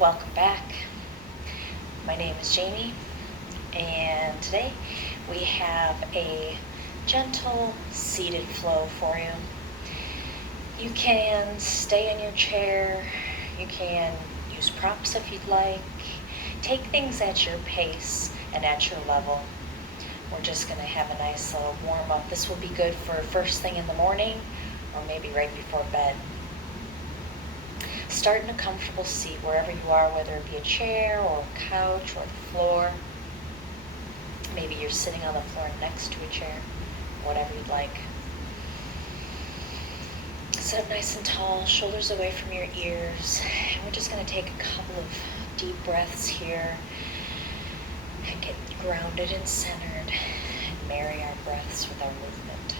Welcome back. My name is Jamie, and today we have a gentle seated flow for you. You can stay in your chair, you can use props if you'd like. Take things at your pace and at your level. We're just going to have a nice little warm up. This will be good for first thing in the morning or maybe right before bed. Start in a comfortable seat wherever you are, whether it be a chair or a couch or the floor. Maybe you're sitting on the floor next to a chair, whatever you'd like. Sit up nice and tall, shoulders away from your ears. And we're just going to take a couple of deep breaths here and get grounded and centered and marry our breaths with our movement.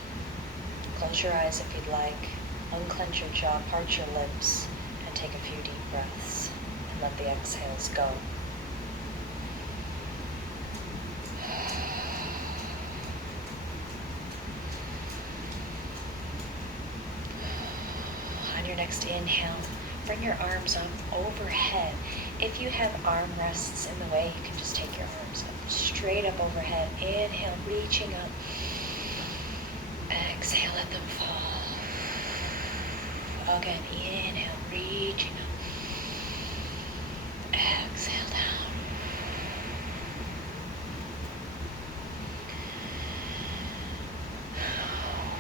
Close your eyes if you'd like. Unclench your jaw, part your lips. Take a few deep breaths and let the exhales go. On your next inhale, bring your arms up overhead. If you have arm rests in the way, you can just take your arms up, straight up overhead. Inhale, reaching up. Exhale, let them fall. Again, inhale, reaching up. Exhale down.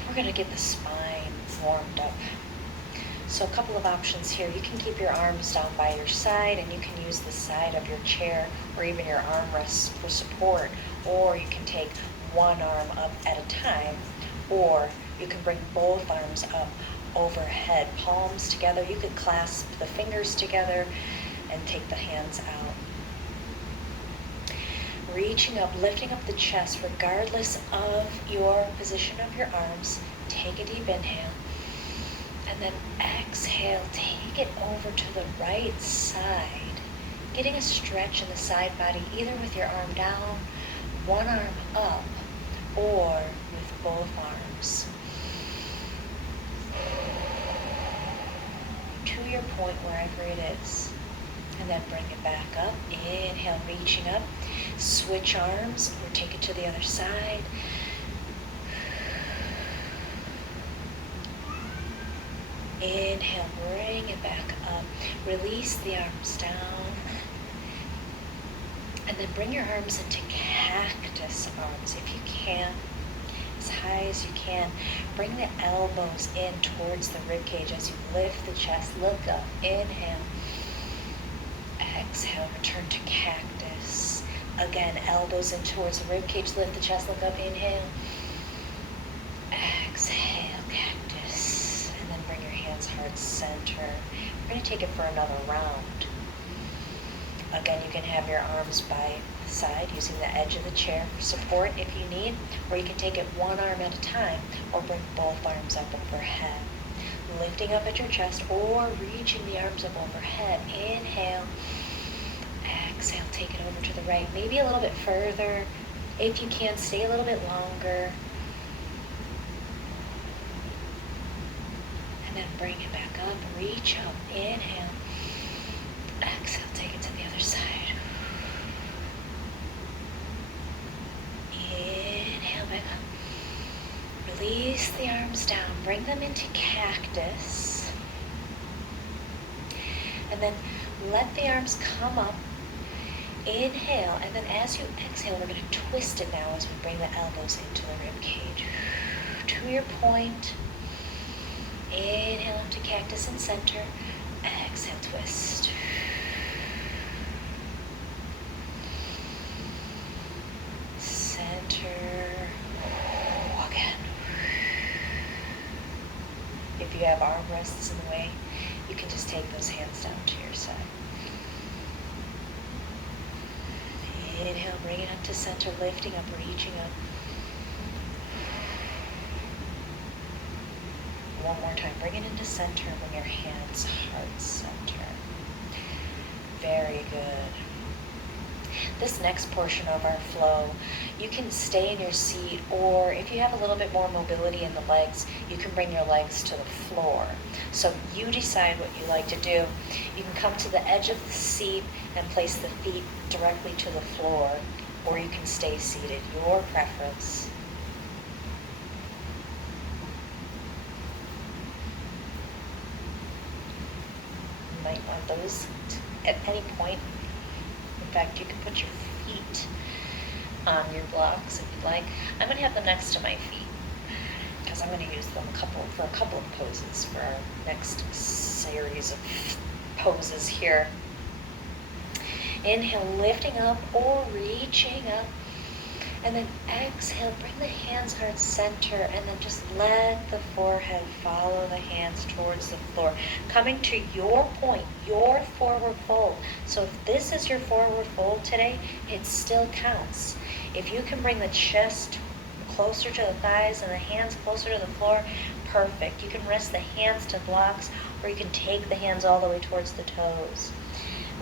We're going to get the spine warmed up. So a couple of options here. You can keep your arms down by your side, and you can use the side of your chair or even your armrests for support. Or you can take one arm up at a time, or you can bring both arms up overhead, palms together. You could clasp the fingers together and take the hands out. Reaching up, lifting up the chest regardless of your position of your arms. Take a deep inhale. And then exhale, take it over to the right side. Getting a stretch in the side body, either with your arm down, one arm up, or with both arms. To your point wherever it is. And then bring it back up. Inhale, reaching up. Switch arms or take it to the other side. Inhale, bring it back up. Release the arms down. And then bring your arms into cactus arms if you can. As high as you can. Bring the elbows in towards the rib cage as you lift the chest. Look up. Inhale. Exhale. Return to cactus. Again, elbows in towards the rib cage. Lift the chest. Look up. Inhale. Exhale. Cactus. And then bring your hands heart center. We're going to take it for another round. Again, you can have your arms by the side using the edge of the chair for support if you need, or you can take it one arm at a time or bring both arms up overhead. Lifting up at your chest or reaching the arms up overhead. Inhale. Exhale, take it over to the right. Maybe a little bit further. If you can, stay a little bit longer. And then bring it back up. Reach up. Inhale. Exhale, take it to the other side. Inhale, back up. Release the arms down. Bring them into cactus. And then let the arms come up. Inhale, and then as you exhale, we're going to twist it now as we bring the elbows into the rib cage. To your point. Inhale up to cactus and center. Exhale, twist. Center. Again. If you have arm rests in the way, you can just take those hands down to your side. Inhale, bring it up to center, lifting up, reaching up. One more time, bring it into center, bring your hands heart center. Very good. This next portion of our flow, you can stay in your seat, or if you have a little bit more mobility in the legs, you can bring your legs to the floor. So you decide what you like to do. You can come to the edge of the seat and place the feet directly to the floor, or you can stay seated, your preference. You might want those at any point. In fact, you can put your feet on your blocks if you'd like. I'm going to have them next to my feet because I'm going to use them for a couple of poses for our next series of poses here. Inhale, lifting up or reaching up. And then exhale, bring the hands heart center, and then just let the forehead follow the hands towards the floor. Coming to your point, your forward fold. So if this is your forward fold today, it still counts. If you can bring the chest closer to the thighs and the hands closer to the floor, perfect. You can rest the hands to blocks, or you can take the hands all the way towards the toes.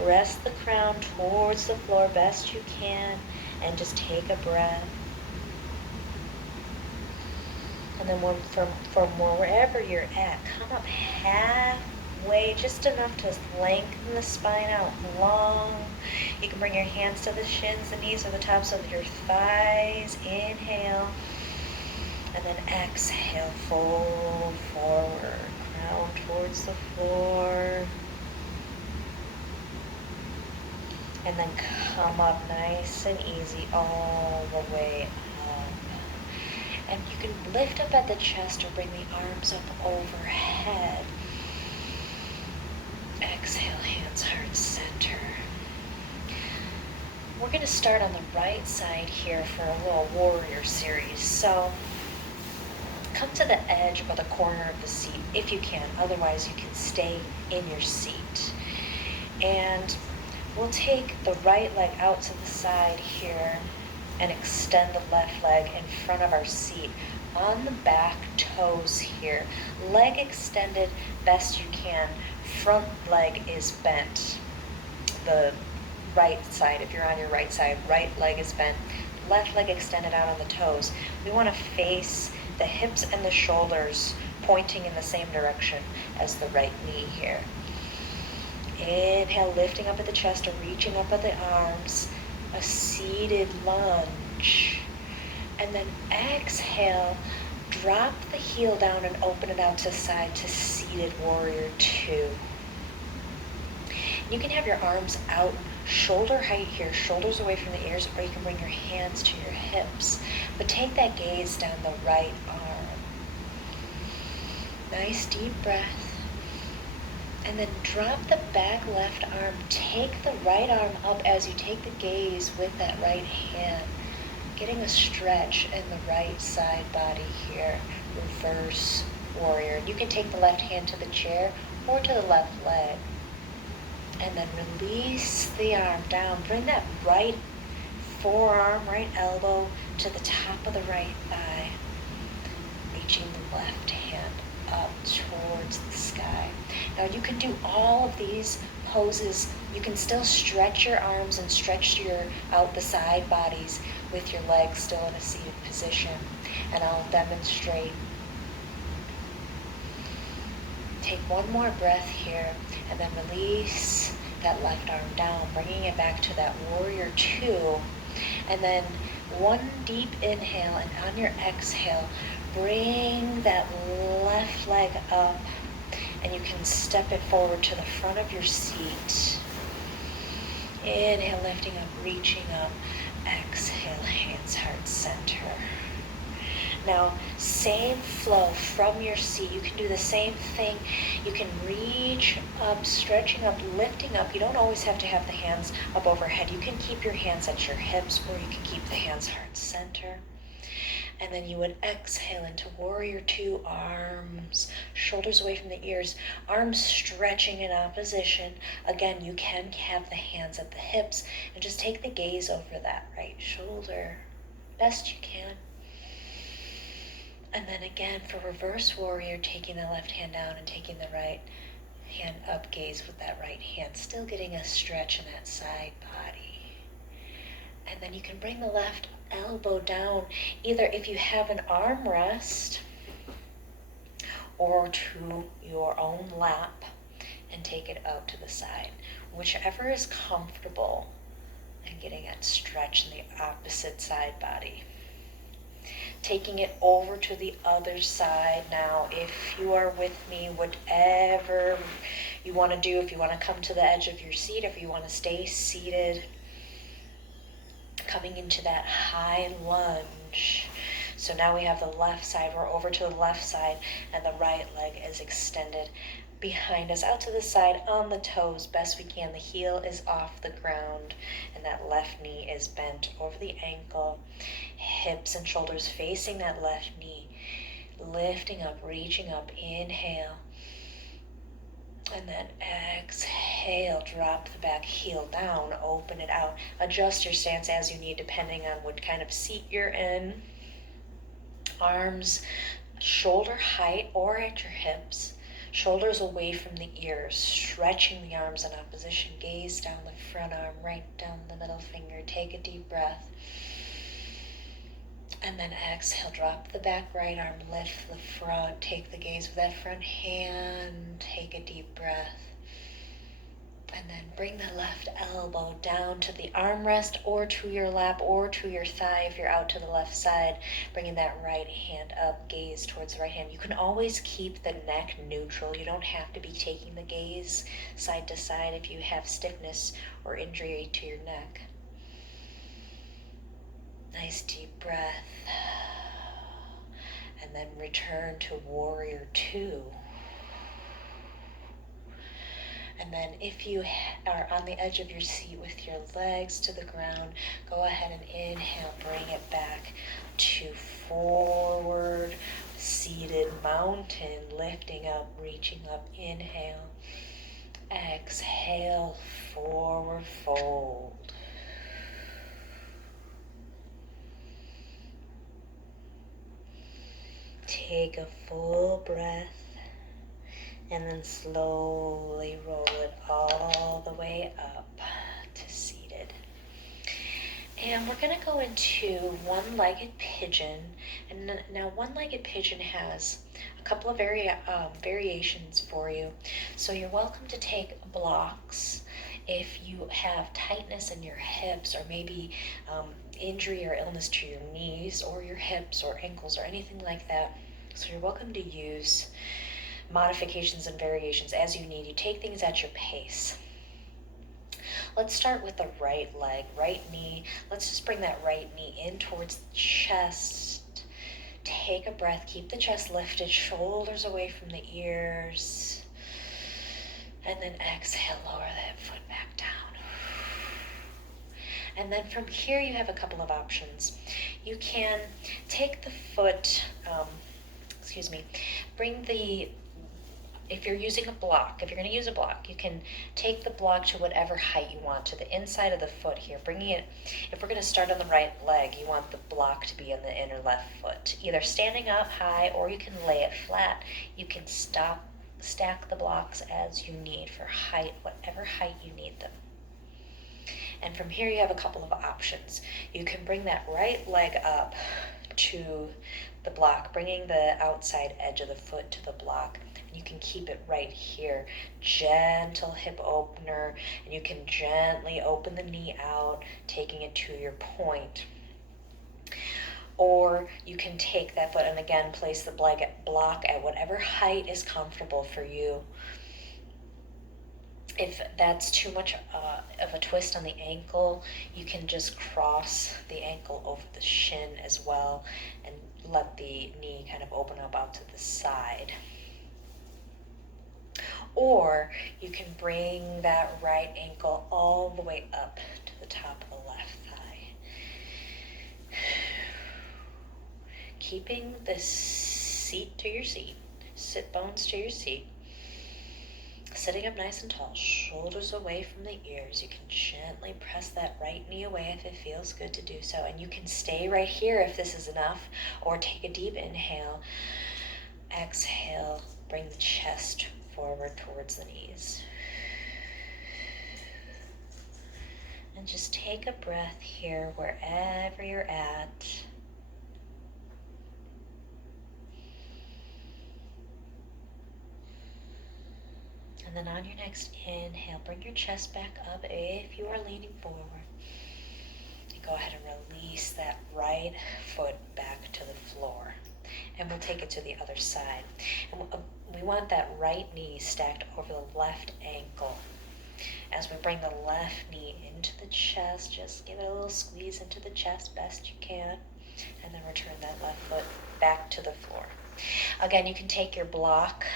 Rest the crown towards the floor best you can, and just take a breath. And then from wherever you're at, come up halfway, just enough to lengthen the spine out long. You can bring your hands to the shins, the knees, or the tops of your thighs. Inhale. And then exhale, fold forward, crown towards the floor. And then come up nice and easy all the way up. And you can lift up at the chest or bring the arms up overhead. Exhale, hands heart center. We're going to start on the right side here for a little warrior series. So come to the edge or the corner of the seat if you can. Otherwise, you can stay in your seat. And we'll take the right leg out to the side here and extend the left leg in front of our seat on the back toes here. Leg extended best you can. Front leg is bent. The right side, if you're on your right side, right leg is bent. Left leg extended out on the toes. We want to face the hips and the shoulders pointing in the same direction as the right knee here. Inhale, lifting up at the chest or reaching up at the arms, a seated lunge. And then exhale, drop the heel down and open it out to the side to seated warrior two. You can have your arms out, shoulder height here, shoulders away from the ears, or you can bring your hands to your hips. But take that gaze down the right arm. Nice deep breath. And then drop the back left arm. Take the right arm up as you take the gaze with that right hand. Getting a stretch in the right side body here. Reverse warrior. You can take the left hand to the chair or to the left leg. And then release the arm down. Bring that right forearm, right elbow to the top of the right thigh. Reaching the left hand up towards the sky. Now you can do all of these poses. You can still stretch your arms and stretch out the side bodies with your legs still in a seated position. And I'll demonstrate. Take one more breath here and then release that left arm down, bringing it back to that warrior two. And then one deep inhale, and on your exhale, bring that left leg up, and you can step it forward to the front of your seat. Inhale, lifting up, reaching up. Exhale, hands heart center. Now, same flow from your seat. You can do the same thing. You can reach up, stretching up, lifting up. You don't always have to have the hands up overhead. You can keep your hands at your hips, or you can keep the hands heart center. And then you would exhale into warrior two, arms, shoulders away from the ears, arms stretching in opposition. Again, you can have the hands at the hips and just take the gaze over that right shoulder, best you can. And then again, for reverse warrior, taking the left hand down and taking the right hand up, gaze with that right hand, still getting a stretch in that side body. And then you can bring the left elbow down, either if you have an armrest, or to your own lap and take it out to the side. Whichever is comfortable, and getting that stretch in the opposite side body. Taking it over to the other side now. If you are with me, whatever you want to do, if you want to come to the edge of your seat, if you want to stay seated, coming into that high lunge. So now we have the left side, we're over to the left side, and the right leg is extended behind us, out to the side, on the toes, best we can. The heel is off the ground, and that left knee is bent over the ankle. Hips and shoulders facing that left knee. Lifting up, reaching up, inhale. And then exhale, drop the back heel down, open it out. Adjust your stance as you need, depending on what kind of seat you're in. Arms shoulder height or at your hips. Shoulders away from the ears, stretching the arms in opposition. Gaze down the front arm, right down the middle finger. Take a deep breath. And then exhale, drop the back right arm, lift the front. Take the gaze with that front hand. Take a deep breath. And then bring the left elbow down to the armrest or to your lap or to your thigh if you're out to the left side. Bringing that right hand up, gaze towards the right hand. You can always keep the neck neutral. You don't have to be taking the gaze side to side if you have stiffness or injury to your neck. Nice deep breath. And then return to warrior two. And then if you are on the edge of your seat with your legs to the ground, go ahead and inhale, bring it back to forward, seated mountain, lifting up, reaching up, inhale, exhale, forward fold. Take a full breath. And then slowly roll it all the way up to seated. And we're going to go into one-legged pigeon. And now one-legged pigeon has a couple of variations for you. So you're welcome to take blocks if you have tightness in your hips, or maybe injury or illness to your knees or your hips or ankles or anything like that. So you're welcome to use modifications and variations as you need. You take things at your pace. Let's start with the right leg, right knee. Let's just bring that right knee in towards the chest. Take a breath, keep the chest lifted, shoulders away from the ears. And then exhale, lower that foot back down. And then from here you have a couple of options. You can take the foot, bring the, if you're using a block, if you're going to use a block, you can take the block to whatever height you want, to the inside of the foot here. Bringing it, if we're going to start on the right leg, you want the block to be in the inner left foot. Either standing up high or you can lay it flat. You can stack the blocks as you need for height, whatever height you need them. And from here you have a couple of options. You can bring that right leg up to the block, bringing the outside edge of the foot to the block. You can keep it right here. Gentle hip opener, and you can gently open the knee out, taking it to your point. Or you can take that foot and again place the block at whatever height is comfortable for you. If that's too much of a twist on the ankle, you can just cross the ankle over the shin as well and let the knee kind of open up out to the side. Or you can bring that right ankle all the way up to the top of the left thigh. Keeping the seat to your seat, sit bones to your seat. Sitting up nice and tall, shoulders away from the ears. You can gently press that right knee away if it feels good to do so. And you can stay right here if this is enough, or take a deep inhale. Exhale, bring the chest forward towards the knees. And just take a breath here wherever you're at. And then on your next inhale, bring your chest back up if you are leaning forward. And go ahead and release that right foot back to the floor. And we'll take it to the other side. And we want that right knee stacked over the left ankle. As we bring the left knee into the chest, just give it a little squeeze into the chest best you can. And then return that left foot back to the floor. Again, you can take your block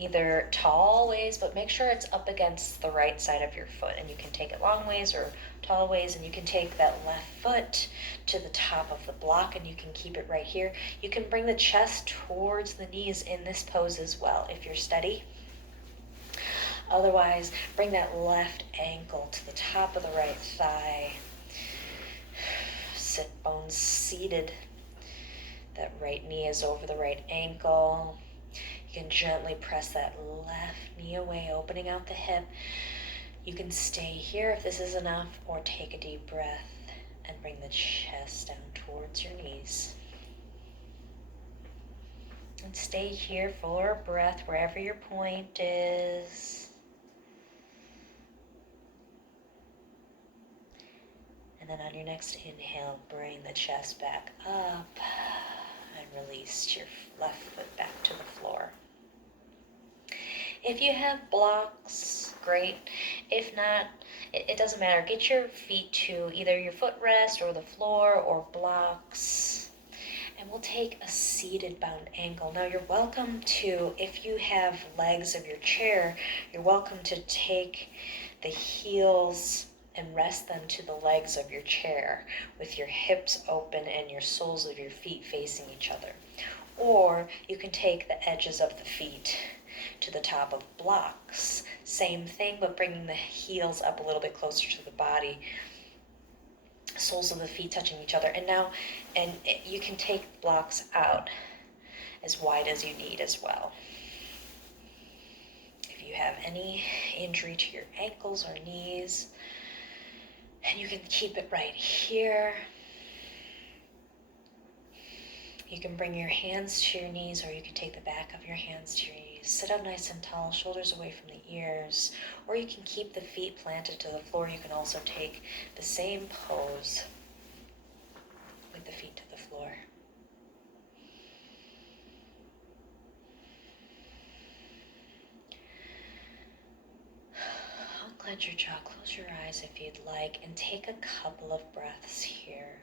either tall ways, but make sure it's up against the right side of your foot. And you can take it long ways or tall ways, and you can take that left foot to the top of the block, and you can keep it right here. You can bring the chest towards the knees in this pose as well if you're steady. Otherwise, bring that left ankle to the top of the right thigh. Sit bones seated. That right knee is over the right ankle. You can gently press that left knee away, opening out the hip. You can stay here if this is enough, or take a deep breath and bring the chest down towards your knees. And stay here for a breath wherever your point is. And then on your next inhale, bring the chest back up and release your left foot back to the floor. If you have blocks, great. If not, it doesn't matter. Get your feet to either your footrest or the floor or blocks. And we'll take a seated bound angle. Now you're welcome to, if you have legs of your chair, you're welcome to take the heels and rest them to the legs of your chair with your hips open and your soles of your feet facing each other. Or you can take the edges of the feet to the top of blocks. Same thing, but bringing the heels up a little bit closer to the body. Soles of the feet touching each other. And you can take blocks out as wide as you need as well. If you have any injury to your ankles or knees, and you can keep it right here. You can bring your hands to your knees, or you can take the back of your hands to your knees. Sit up nice and tall, shoulders away from the ears, or you can keep the feet planted to the floor. You can also take the same pose with the feet to the floor. Unclench your jaw, close your eyes if you'd like, and take a couple of breaths here.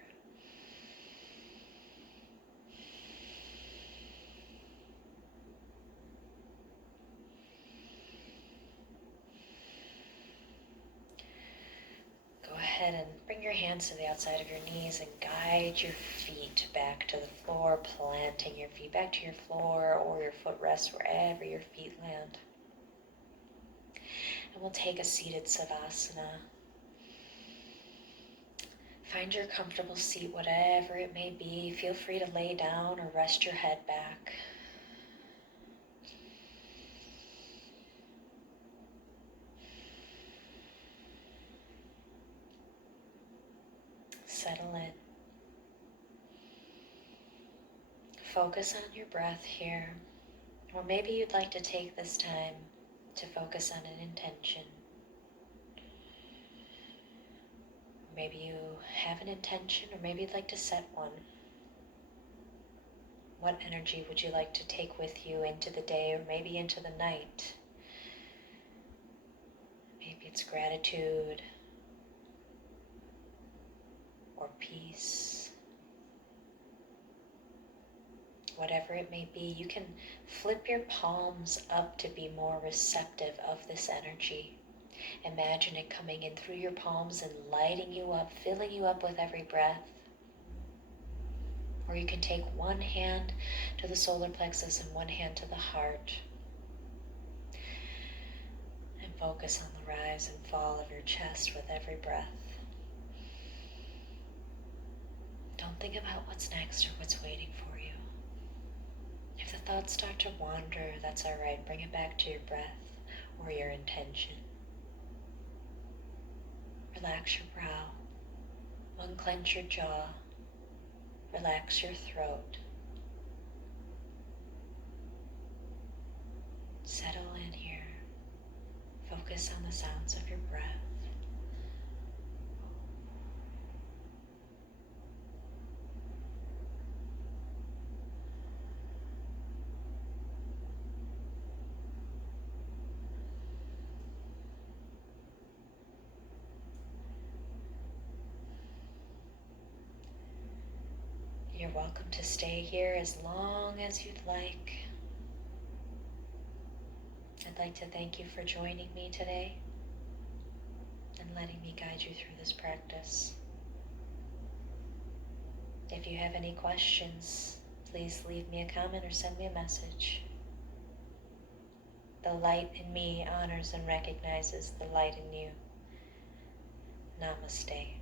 Go ahead and bring your hands to the outside of your knees and guide your feet back to the floor, planting your feet back to your floor or your footrest, wherever your feet land. And we'll take a seated Savasana. Find your comfortable seat, whatever it may be. Feel free to lay down or rest your head back. Settle in. Focus on your breath here. Or maybe you'd like to take this time to focus on an intention. Maybe you have an intention, or maybe you'd like to set one. What energy would you like to take with you into the day, or maybe into the night? Maybe it's gratitude or peace. Whatever it may be, you can flip your palms up to be more receptive of this energy. Imagine it coming in through your palms and lighting you up, filling you up with every breath. Or you can take one hand to the solar plexus and one hand to the heart. And focus on the rise and fall of your chest with every breath. Don't think about what's next or what's waiting for you. If the thoughts start to wander, that's all right. Bring it back to your breath or your intention. Relax your brow. Unclench your jaw. Relax your throat. Settle in here. focus on the sounds of your breath. You're welcome to stay here as long as you'd like. I'd like to thank you for joining me today and letting me guide you through this practice. If you have any questions, please leave me a comment or send me a message. The light in me honors and recognizes the light in you. Namaste.